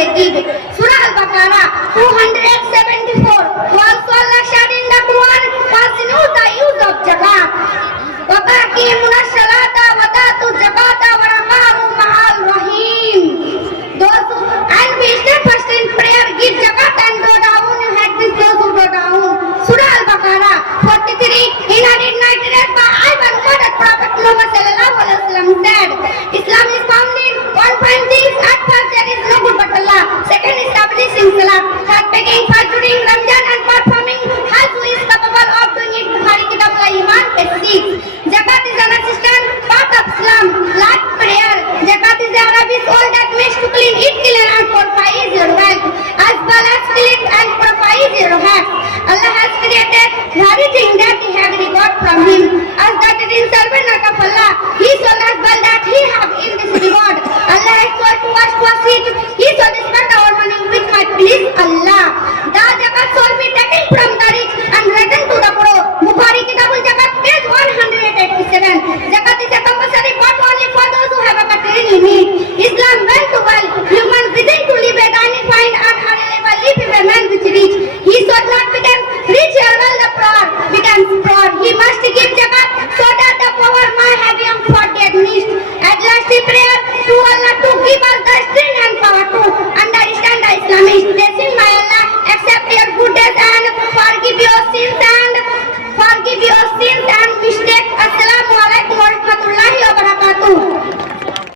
they give. Surah Al-Baqarah 274. Once Allah said in the Quran, continue the use of zakat. وَقَاقِيمُوا الصَّلَاةَ وَآتُوا الزَّكَاةَ وَرَكَعُوا مَعَ الرَّحِيمِ. And be steadfast in prayer, give zakat and go down. You had this those who go down. Surah Al-Baqarah 43. In a narrated by Ibn Umar that Prophet Muhammad sallallahu alaihi wasallam said, Islam is found in one five things. At first there is no good but Allah. Second, establishing salat. Third, begging for during Ramadan and performing Hajj who is capable of doing it. Bukhari Kitab al-Iman page 6. Zakat is an assistant part of Islam, like prayer. Zakat is the Arabic oil that makes to clean, eat, clean and purifies your wealth, as well as clean and purifies your heart. Allah has created everything that He has reward from Him, as that it is servant of Allah. He shall as well that He have in this reward. Allah has told to us to seek. He shall spend our money which might please Allah. The zakat shall be taken from the rich and returned to the poor. Bukhari Kitab al-Zakat page 187. Zakat is a compulsory but only for those who have a material need. Islam well to well. Human willing to live a dignified and honorable life if a man is rich. He should not become rich or while the poor becomes poor. He must give zakat so that the poor may have him for their needs. At last we pray to Allah to give us the strength and power to understand the Islamic blessing. May Allah accept your good deeds and forgive your sins and